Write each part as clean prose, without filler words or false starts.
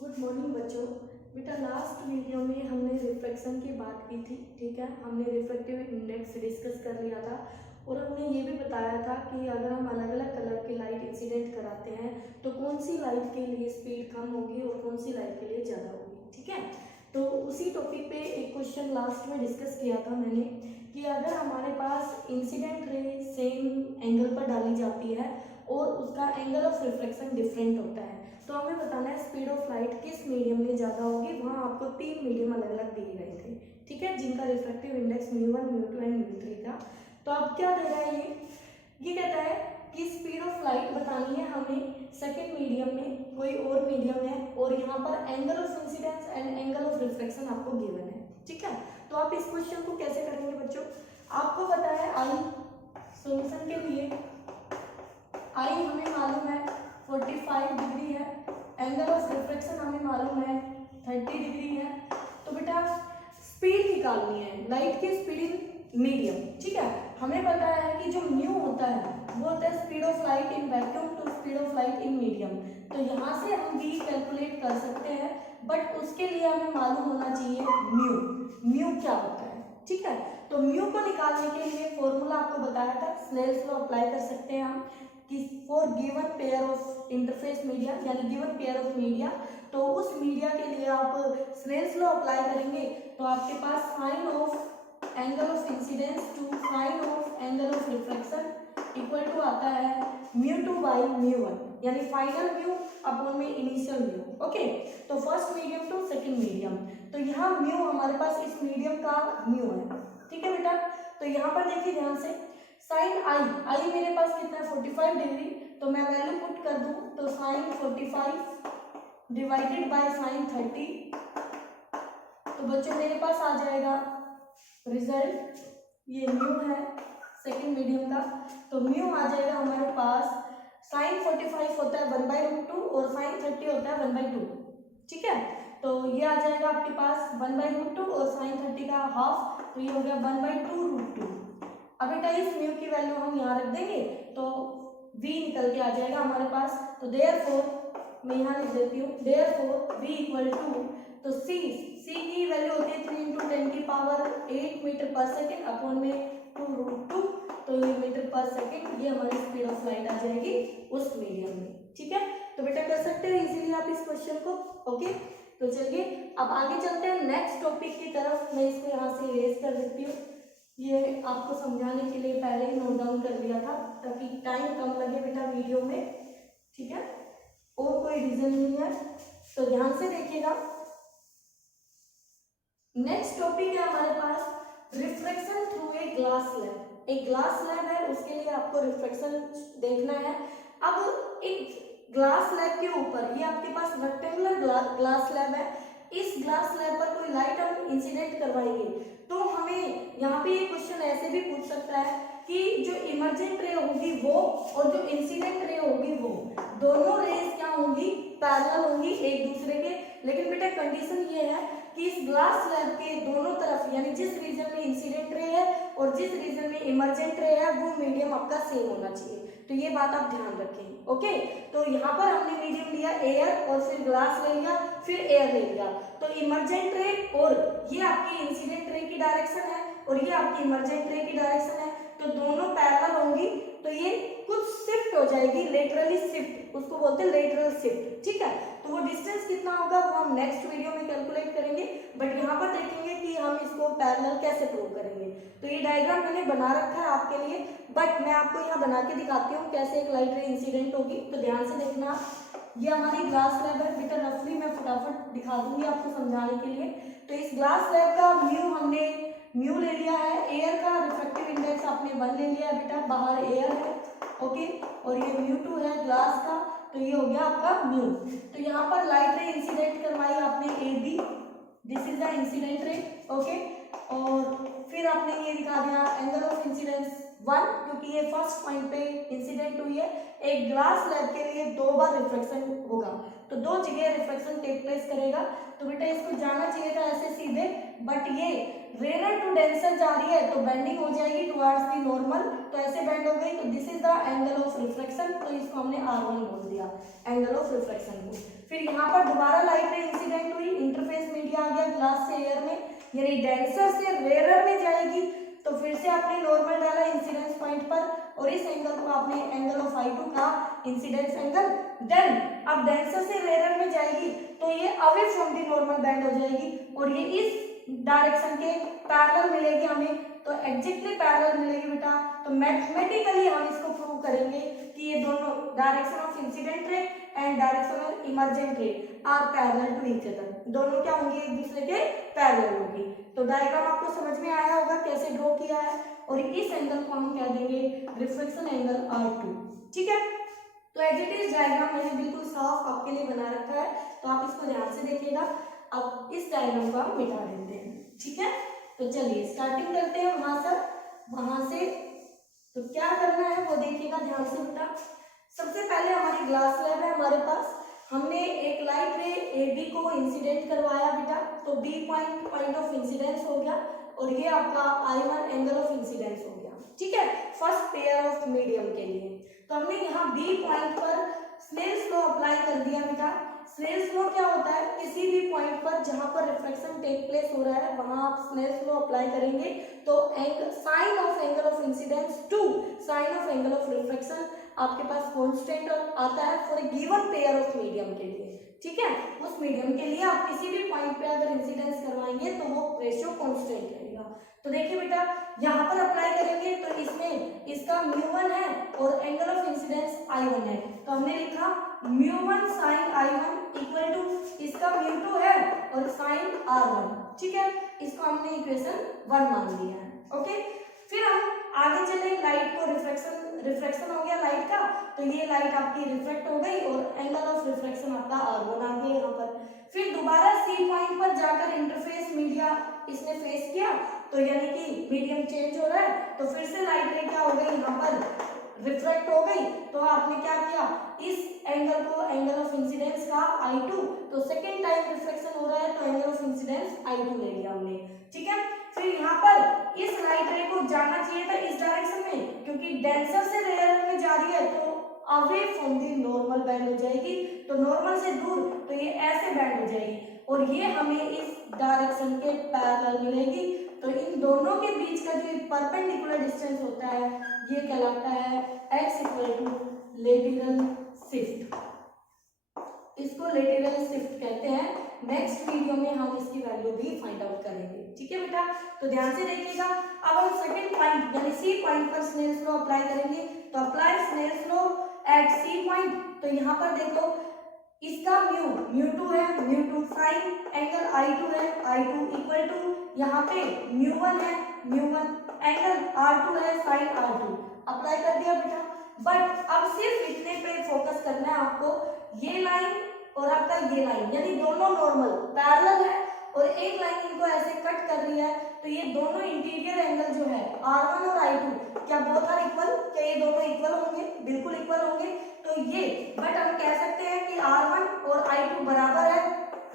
Good morning बच्चों। बेटा last video में हमने रिफ्लेक्शन की बात की थी, ठीक है। हमने रिफ्लेक्टिव इंडेक्स डिस्कस कर लिया था और हमने ये भी बताया था कि अगर हम अलग अलग कलर की लाइट इंसिडेंट कराते हैं तो कौन सी लाइट के लिए स्पीड कम होगी और कौन सी लाइट के लिए ज़्यादा होगी, ठीक है। तो उसी टॉपिक पे एक क्वेश्चन लास्ट में डिस्कस किया था मैंने कि अगर हमारे पास इंसिडेंट रे सेम एंगल पर डाली जाती है और उसका एंगल ऑफ रिफ्लेक्शन डिफरेंट होता है तो हमें बताना है स्पीड ऑफ लाइट किस मीडियम में ज़्यादा होगी। वहाँ आपको 3 मीडियम अलग अलग दिए गए थे, ठीक है, जिनका रिफ्लेक्टिव इंडेक्स μ1 μ2 एंड μ3 था। तो अब क्या दे रहा है ये कहता है कि स्पीड ऑफ लाइट बतानी है हमें सेकेंड मीडियम में, कोई और मीडियम है और यहाँ पर angle of incidence and angle of reflection आपको गिवन है, ठीक है। तो आप इस क्वेश्चन को कैसे करेंगे बच्चों, आपको पता है आई सॉल्यूशन के लिए आई हमें मालूम है 45 डिग्री है, एंगल ऑफ रिफ्लेक्शन हमें मालूम है 30 डिग्री है। तो बेटा स्पीड निकालनी है, लाइट की स्पीड इन मीडियम, ठीक है। हमें पता है कि जो म्यू होता है वो होता है speed of light in vacuum to speed of light in medium. तो यहाँ से हम v कैलकुलेट कर सकते हैं, बट उसके लिए हमें मालूम होना चाहिए म्यू क्या होता है, ठीक है। तो म्यू को निकालने के लिए फॉर्मूला आपको बताया था, स्नेल्स लॉ अप्लाई कर सकते हैं हम कि for given pair of interface media यानी गिवन पेयर ऑफ मीडिया, तो उस मीडिया के लिए आप स्नेल्स लॉ अप्लाई करेंगे तो आपके पास sine of angle of incidence to sine of angle of reflection equal to आता है μ2 बाई μ1 यानी फाइनल म्यू अपॉन में इनिशियल म्यू, ओके। तो first medium to second medium, तो यहाँ म्यू हमारे पास इस मीडियम का म्यू है, ठीक है बेटा। तो यहाँ पर देखिए ध्यान से साइन आई मेरे पास कितना है 45 डिग्री, तो मैं वैल्यू पुट कर दूं तो साइन 45 डिवाइडेड बाय साइन 30, तो बच्चों मेरे पास आ जाएगा रिजल्ट, ये म्यू है सेकंड मीडियम का, तो म्यू आ जाएगा हमारे पास साइन 45 होता है 1/√2 और साइन 30 होता है 1/2, ठीक है। तो ये आ जाएगा आपके पास 1/√2 और साइन 30 का हाफ, तो ये हो गया 1/2√2। अब बेटा इस म्यू की वैल्यू हम यहाँ रख देंगे तो v निकल के आ जाएगा हमारे पास, तो देयरफॉर मैं यहाँ लिख देती हूँ देयरफॉर v इक्वल टू, तो c की वैल्यू होती है 3 × 10⁸ मीटर पर सेकेंड अपॉन में 2√2, तो ये मीटर पर सेकेंड, ये हमारी स्पीड ऑफ लाइट आ जाएगी उस मीडियम में, ठीक है। तो बेटा कर सकते हैं इजीली आप इस क्वेश्चन को, ओके। तो चलिए अब आगे चलते हैं नेक्स्ट टॉपिक की तरफ। मैं इसको यहाँ से इरेज कर देती हूँ, ये आपको समझाने के लिए पहले ही नोट डाउन कर लिया था ताकि टाइम कम लगे बेटा वीडियो में, ठीक है, और कोई रीजन नहीं है, तो ध्यान से देखिएगा। नेक्स्ट टॉपिक है हमारे पास reflection through a glass slab. एक ग्लास स्लैब है, उसके लिए आपको रिफ्लेक्शन देखना है। अब एक ग्लास स्लैब के ऊपर ये आपके पास रेक्टेंगुलर ग्लास स्लैब है, इस ग्लास स्लैब पर कोई लाइट हम इंसिडेंट करवाएंगे तो हमें यहाँ पे ये क्वेश्चन ऐसे भी पूछ सकता है कि जो इमर्जेंट रे होगी वो और जो इंसिडेंट रे होगी वो दोनों रेज क्या होंगी, पैरेलल होंगी एक दूसरे के। लेकिन बेटा कंडीशन ये है कि इस ग्लास स्लैब के दोनों तरफ यानी जिस रीजन में इंसिडेंट रे है और जिस रीजन में इमर्जेंट रे है वो मीडियम आपका सेम होना चाहिए, तो ये बात आप ध्यान रखें, ओके। तो यहाँ पर हमने मीडियम लिया एयर और फिर ग्लास ले लिया फिर एयर ले लिया, तो इमर्जेंट रे और ये आपकी इंसिडेंट रे की डायरेक्शन है और ये आपकी इमर्जेंट रे की डायरेक्शन है, तो दोनों पैरेलल होंगी, तो ये कुछ शिफ्ट हो जाएगी, लेटरली शिफ्ट, उसको बोलते हैं लेटरल शिफ्ट, ठीक है। तो वो डिस्टेंस कितना होगा वो हम नेक्स्ट वीडियो में कैलकुलेट करेंगे, बट यहाँ पर देखेंगे कि हम इसको पैरेलल कैसे प्रूव करेंगे। तो ये डायग्राम मैंने बना रखा है आपके लिए, बट मैं आपको यहाँ बना के दिखाती हूँ कैसे एक लाइट रे इंसिडेंट होगी, तो ध्यान से देखना। ये हमारी ग्लास स्लैब है बेटा, रफली मैं फटाफट दिखा दूंगी आपको समझाने के लिए। तो इस ग्लास स्लैब का हमने म्यू ले लिया है, एयर का रिफ्लेक्टिव इंडेक्स आपने 1 ले लिया है बेटा, बाहर एयर है, ओके, और ये μ2 है ग्लास का, तो ये हो गया आपका म्यू। तो यहाँ पर लाइट रे इंसिडेंट करवाई आपने A B, this is the incident ray, okay, और फिर आपने ये दिखा दिया एंगल ऑफ इंसिडेंस 1 क्योंकि ये फर्स्ट पॉइंट पे इंसिडेंट हुई है। एक ग्लास स्लैब के लिए 2 बार रिफ्लेक्शन होगा, तो तो दो जगह रिफ्लेक्शन टेक प्लेस करेगा। तो बेटा इसको जाना चाहिए था ऐसे सीधे, बट ये रेयर टू डेंसर जा रही है तो बेंडिंग हो जाएगी टुवर्ड्स दी नॉर्मल, तो ऐसे बेंड हो गई। तो this is the angle of reflection, तो इसको हमने R1 बोल दिया एंगल ऑफ रिफ्लेक्शन को। फिर यहाँ पर दोबारा लाइट रे इंसिडेंट हुई, इंटरफेस मीडिया आ गया ग्लास से एयर में, यानी डेंसर से रेयर में जाएगी। तो फिर से आपने नॉर्मल डाला इंसिडेंस पॉइंट पर और इस एंगल को आपने एंगल ऑफ I2 का इंसिडेंस एंगल। देन अब डेंसर से रेयर में जाएगी तो ये away from the normal bend हो जाएगी और ये इस डायरेक्शन के पैरेलल मिलेगी हमें, तो एग्जैक्टली पैरेलल मिलेगी बेटा। तो मैथमेटिकली हम इसको प्रूव करेंगे कि ये दोनों direction of incident ray and direction of emergent ray are parallel to each other, दोनों क्या होंगे एक दूसरे के पैरेलल होंगी। तो डायग्राम आपको समझ में आया होगा कैसे ड्रॉ किया है, और इस एंगल को हम कह देंगे रिफ्लेक्शन एंगल R2, ठीक है। तो एज इट इज डायग्राम मैंने बिल्कुल साफ आपके लिए बना रखा है, तो आप इसको ध्यान से देखिएगा। अब इस डायग्राम को हम मिटा देते हैं, ठीक है। तो चलिए स्टार्टिंग करते हैं वहां से। तो क्या करना है वो देखिएगा ध्यान से बेटा। सबसे पहले हमारी ग्लास स्लैब है हमारे पास, हमने एक लाइट रे AB को इंसिडेंट करवाया बेटा, तो B पॉइंट ऑफ इंसिडेंस हो गया और ये आपका I1 एंगल ऑफ इंसिडेंस हो गया, ठीक है, फर्स्ट पेयर ऑफ मीडियम के लिए। तो हमने यहाँ B पॉइंट पर स्नेल्स लॉ अप्लाई कर दिया बेटा। स्नेल्स लॉ क्या होता है, किसी भी पॉइंट पर जहां पर रिफ्लेक्शन टेक प्लेस हो रहा है वहां आप स्नेल्स लॉ अप्लाई करेंगे तो sine of angle of incidence to sine of angle of reflection आपके पास कांस्टेंट आता है for a given pair of medium के लिए, ठीक है। उस मीडियम के लिए आप किसी भी पॉइंट पे अगर इंसिडेंस करवाएंगे तो वो रेशियो कांस्टेंट रहेगा। तो देखिए बेटा यहाँ पर अप्लाई करेंगे तो इसमें इसका μ1 है और एंगल ऑफ इंसिडेंस I1 है, तो हमने लिखा μ1 sin I1 इक्वल टू इसका μ2 है और sin R1, ठीक है। इसको हमने इक्वेशन 1 मान लिया है, ओके। फिर हम आगे चले, लाइट को रिफ्लेक्शन हो गया लाइट का, तो ये लाइट आपकी रिफ्लेक्ट हो गई और एंगल ऑफ रिफ्लेक्शन आपका R1 आ गया यहाँ पर। फिर दोबारा C पॉइंट पर जाकर इंटरफेस मीडिया इसने फेस किया, तो यानी कि मीडियम चेंज हो रहा है, तो फिर से लाइट रे क्या हो गई यहाँ पर रिफ्लेक्ट हो गई। तो आपने क्या किया, इस एंगल को एंगल ऑफ इंसिडेंस का I2, तो सेकेंड टाइम रिफ्लेक्शन हो रहा है तो एंगल ऑफ इंसिडेंस I2 ले लिया हमने, ठीक है। फिर यहाँ पर इस लाइट रे को जाना चाहिए था इस डायरेक्शन में, क्योंकि डेंसर से रेयर में जा रही है तो away from the normal band हो जाएगी, तो नॉर्मल से दूर तो ये ऐसे बैंड हो जाएगी और ये हमें इस डायरेक्शन के पैरेलल मिलेगी। तो इन दोनों के बीच का जो परपेंडिकुलर डिस्टेंस होता है ये कहलाता है x equal to lateral shift, इसको लेटरल शिफ्ट कहते हैं। नेक्स्ट वीडियो में हम इसकी वैल्यू भी फाइंड आउट करेंगे, ठीक है बेटा। तो ध्यान से देखिएगा। अब हम सेकंड पॉइंट यानी C पॉइंट पर स्नेल्स लॉ अप्लाई करेंगे, तो apply Snell's law at C point. तो यहाँ पर देखो इसका μ2 है, μ2 साइन एंगल I2 है, I2 इक्वल टू यहाँ पे μ1 है, μ1 एंगल R2 है, साइन R2 अप्लाई कर दिया बेटा। बट अब सिर्फ इतने पे फोकस करना है आपको, ये लाइन और आपका ये लाइन यानी दोनों नॉर्मल पैरेलल है और एक लाइन इनको ऐसे कट कर रही है, तो ये दोनों इंटीरियर एंगल जो है R1 और I2 क्या बोथ आर इक्वल, क्या ये दोनों इक्वल होंगे, बिल्कुल इक्वल होंगे। तो ये बट हम कह सकते हैं कि R1 और I2 बराबर है,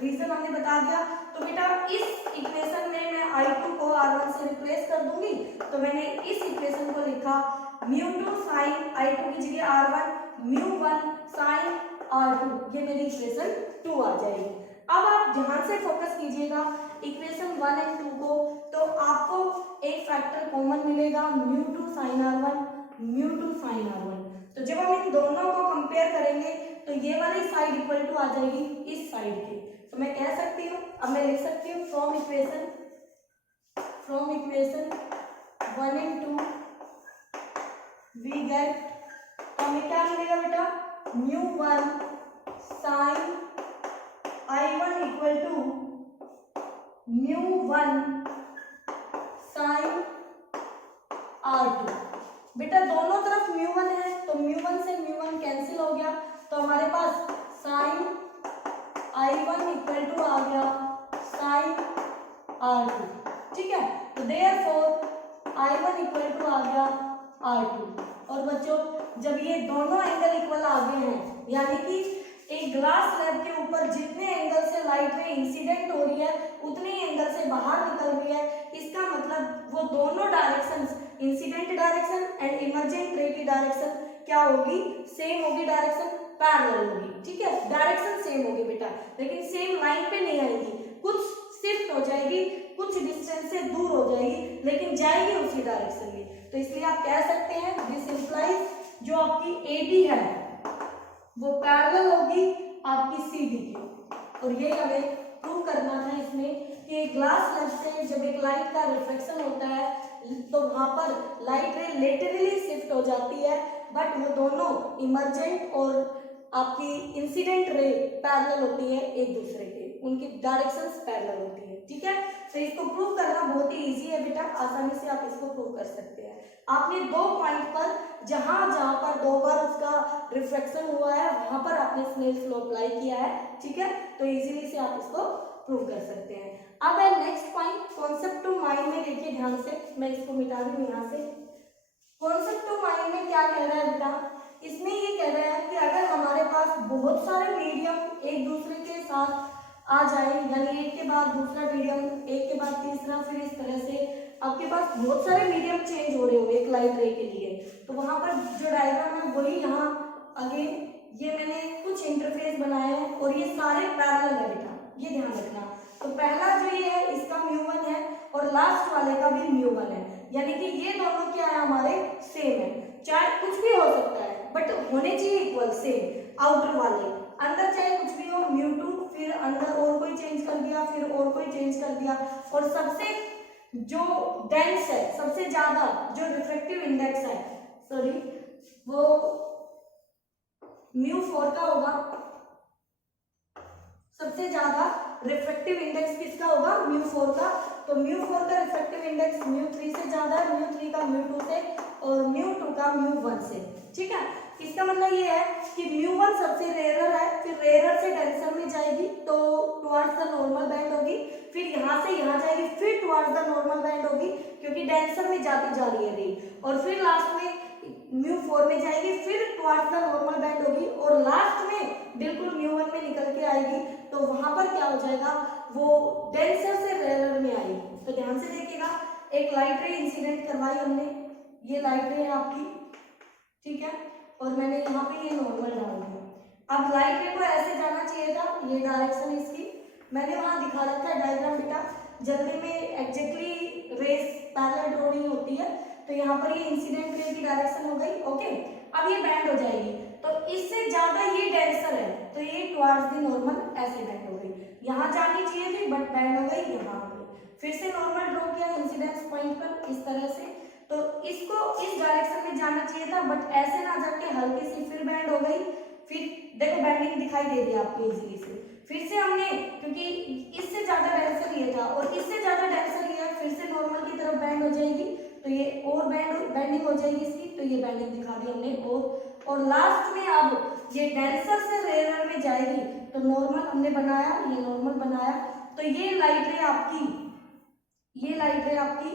रीजन हमने बता दिया। तो बेटा इस इक्वेशन में मैं I2 को R1 से रिप्लेस कर दूंगी, तो मैंने इस इक्वेशन को लिखा μ2 sin I2 की जगह R1, μ1 sin R2, ये मेरी इक्वेशन 2 आ जाएगी। अब आप ध्यान से फोकस कीजिएगा इक्वेशन 1 और 2 को, तो आपको एक फैक्टर कॉमन मिलेगा μ2 sin R1, μ2 sin R1। तो जब हम इन दोनों को कंपेयर करेंगे तो ये वाली साइड इक्वल टू आ जाएगी इस साइड की। तो मैं कह सकती हूँ, अब मैं लिख सकती हूँ from equation 1 and 2 we get, हमें क्या मिलेगा बेटा, μ1 sin I1 equal to μ1 sin R2। बेटा दोनों तरफ μ1 है तो μ1 से μ1 कैंसिल हो गया, तो हमारे पास sin I1 इक्वल टू आ गया sin R2, ठीक है। तो देयरफॉर I1 इक्वल टू आ गया R2। और बच्चों जब ये दोनों एंगल इक्वल आ गए हैं, यानी कि एक ग्लास स्लैब के ऊपर जितने एंगल से लाइट रे इंसिडेंट हो रही है उतने ही एंगल से बाहर निकल रही है, इसका मतलब वो दोनों directions, incident direction and emergent रे की डायरेक्शन क्या होगी, सेम होगी, डायरेक्शन पैरेलल होगी, ठीक है, डायरेक्शन सेम होगी बेटा, लेकिन सेम लाइन पे नहीं आएगी, कुछ शिफ्ट हो जाएगी, कुछ डिस्टेंस से दूर हो जाएगी, लेकिन जाएगी उसी डायरेक्शन में। तो इसलिए आप कह सकते हैं दिस इंप्लाइज जो आपकी एडी है वो पैरेलल होगी आपकी सीडी की। और ये हमें प्रूव करना था इसमें कि ग्लास स्लैब से जब एक लाइट का रिफ्लेक्शन होता है तो वहां पर लाइट रे लेटरली शिफ्ट हो जाती है, बट वो दोनों इमर्जेंट और आपकी इंसिडेंट रे पैरेलल होती है एक दूसरे के, उनकी डायरेक्शंस पैरेलल होती है, ठीक है। तो इसको प्रूव करना बहुत ही इजी है बेटा, आसानी से आप इसको प्रूव कर सकते हैं। आपने दो पॉइंट पर जहां जहां पर दो बार उसका रिफ्लेक्शन हुआ है वहां पर आपने स्नेल्स लॉ अप्लाई किया है, ठीक है, तो इजीली से आप इसको प्रूव कर सकते हैं। अब है next point concept to mind में, देखिए ध्यान से, मैं इसको मिटा दूं यहाँ से। कॉन्सेप्ट टू माइंड में क्या कह रहा है बेटा, इसमें ये कह रहा है कि अगर हमारे पास बहुत सारे मीडियम एक दूसरे के साथ आ जाए, यानी एक के बाद दूसरा मीडियम, एक के बाद तीसरा, फिर इस तरह से आपके पास बहुत सारे मीडियम चेंज हो रहे हो एक लाइट रे के लिए, तो वहां पर जो डायग्राम है वही यहाँ आगे ये मैंने कुछ इंटरफेस बनाए हैं और ये सारे पैरेलल है बेटा, ये ध्यान रखना। तो पहला जो ये है इसका μ1 है और लास्ट वाले का भी μ1 है, यानी कि ये दोनों क्या है हमारे सेम है, चाहे कुछ भी हो सकता है बट होने चाहिए इक्वल सेम, आउटर वाले, अंदर चाहे कुछ भी हो μ2, फिर अंदर और कोई चेंज कर दिया, फिर और कोई चेंज कर दिया, और सबसे जो डेंस है, सबसे ज्यादा जो रिफ्रैक्टिव इंडेक्स है, सॉरी वो μ4 का होगा, सबसे ज्यादा रिफ्रैक्टिव इंडेक्स किसका होगा, μ4 का। तो μ4 का रिफ्रैक्टिव इंडेक्स μ3 से ज्यादा है, μ3 का μ2 से और μ2 का μ1 से, ठीक है। इसका मतलब ये है कि μ1 सबसे रेयर है, फिर रेयर से डेंसर में जाएगी तो टुवर्ड्स द नॉर्मल बैंड होगी, फिर यहाँ से यहाँ जाएगी, फिर टुवर्ड्स द नॉर्मल बैंड होगी क्योंकि डेंसर में जाती जा रही है रे, और फिर लास्ट में μ4 में जाएगी, फिर टुवर्ड्स द नॉर्मल बैंड होगी और लास्ट में बिल्कुल μ1 में निकल के आएगी, तो वहां पर क्या हो जाएगा, वो डेंसर से रेयर में आएगी। तो ध्यान से देखिएगा, एक लाइट रे इंसिडेंट करवाई हमने, ये लाइट रे है आपकी, ठीक है, और मैंने यहाँ पे ये नॉर्मल डाल दिया। अब लाइट रे को ऐसे जाना चाहिए था, ये डायरेक्शन इसकी मैंने वहां दिखा रखा है डायग्राम बेटा, जल्दी में एग्जैक्टली रेस पैरेलल ड्रॉ नहीं होती है, तो यहाँ पर ये इंसिडेंट रे की डायरेक्शन हो गई, ओके। अब ये बैंड हो जाएगी, तो इससे ज्यादा ये डेंसर है तो ये टुवर्ड्स द नॉर्मल ऐसे बैंड हो गई, यहाँ जानी चाहिए थी बट बैंड हो गई, यहाँ हो गई, फिर से नॉर्मल ड्रॉ किया इंसिडेंस पॉइंट पर इस तरह से, तो इसको इस डायरेक्शन में जाना चाहिए था बट ऐसे ना जाके हल्की सी फिर बैंड हो गई, फिर देखो बैंडिंग दिखाई दे रही है आपको इजीली से, फिर से हमने क्योंकि इससे ज्यादा डेंसर लिया था और इससे ज्यादा डेंसर लिया, फिर से नॉर्मल की तरफ बैंड हो जाएगी, तो ये और बैंडिंग हो जाएगी इसकी, तो ये बैंडिंग दिखा दी हमने, और लास्ट में अब ये डेंसर से रेयर में जाएगी, तो नॉर्मल हमने बनाया, ये नॉर्मल बनाया, तो ये लाइट रे आपकी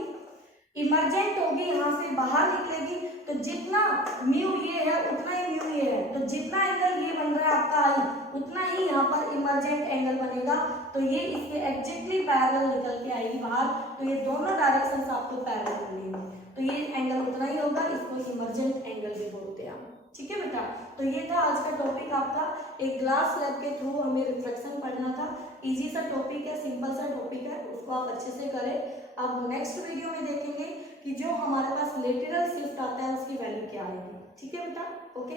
इमर्जेंट होगी, यहाँ से बाहर निकलेगी, तो जितना म्यू ये है उतना ही म्यू ये है, तो जितना एंगल ये बन रहा है आपका आई, उतना ही यहाँ पर इमर्जेंट एंगल बनेगा, तो ये इसके एग्जैक्टली पैरेलल निकल के आएगी बाहर, तो ये दोनों डायरेक्शंस आपको पैरेलल मिलेंगे, तो ये एंगल उतना ही होगा, इसको इमर्जेंट एंगल भी बोलते हैं, ठीक है बेटा। तो ये था आज का टॉपिक आपका, एक ग्लास स्लैब के थ्रू हमें रिफ्लेक्शन पढ़ना था, इजी सा टॉपिक है, सिंपल सा टॉपिक है, उसको आप अच्छे से करें। अब नेक्स्ट वीडियो में देखेंगे कि जो हमारे पास लेटरल शिफ्ट आता है उसकी वैल्यू क्या आएगी, ठीक है बेटा, ओके।